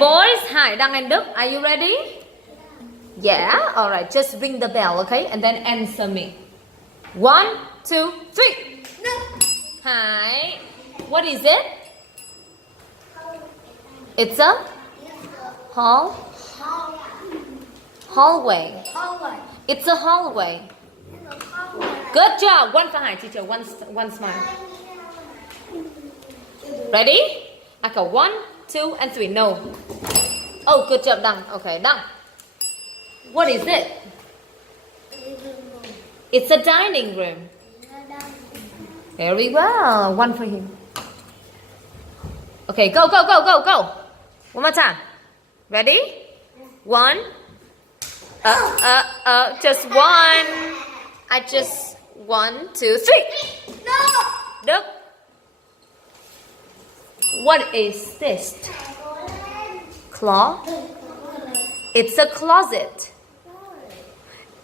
Boys, hi, Đăng and Đức, are you ready? Yeah, alright, just ring the bell, okay? And then answer me. 1, 2, 3. Hi. What is it? It's a hallway. It's a hallway. Good job. One for Hải, teacher. One smile. Ready? I go 1, 2, and 3. No. Oh, good job, Đăng. Okay, Đăng. What is it? It's a dining room. Very well. One for him. Okay, go. One more time. Ready? 1. Just 1. I just 1, 2, 3. No. What is this? Claw? It's a closet.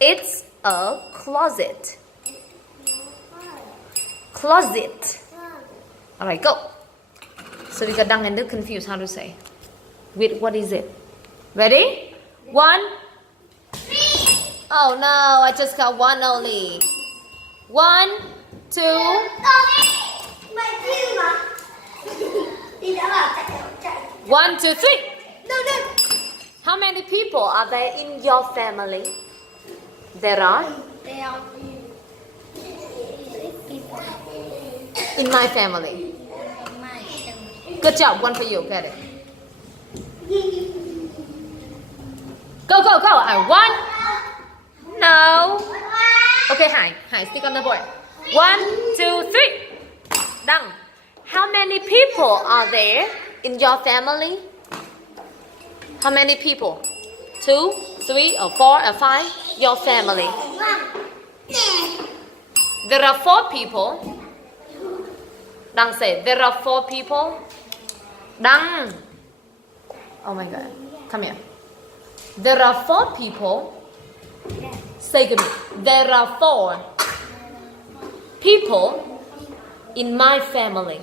It's a closet. Closet. Alright, go. So we got Đăng and Đức confused how to say. With what is it? Ready? 1. Oh no, I just got 1 only. 1, 2. 1, 2, 3. How many people are there in your family? There are? In my family. Good job, 1 for you, get it. Go. 1. No. Okay, Hải, stick on the board. 1, 2, 3. Đăng. How many people are there in your family? How many people? 2, 3, or 4, or 5? Your family. There are 4 people. Đăng say, there are 4 people. Đăng. Oh my God. Come here. There are 4 people. Say to me. There are 4 people in my family.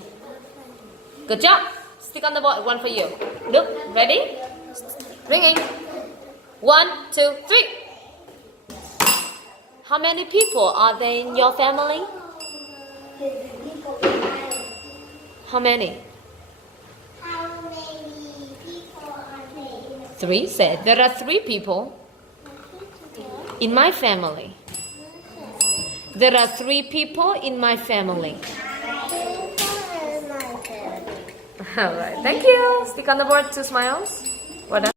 Good job. Stick on the board. 1 for you. Đức, ready? Ringing. 1, 2, 3. How many people are there in your family? How many? 3 said there are 3 people in my family. There are 3 people in my family. Alright, thank you. Stick on the board 2 smiles. Well done.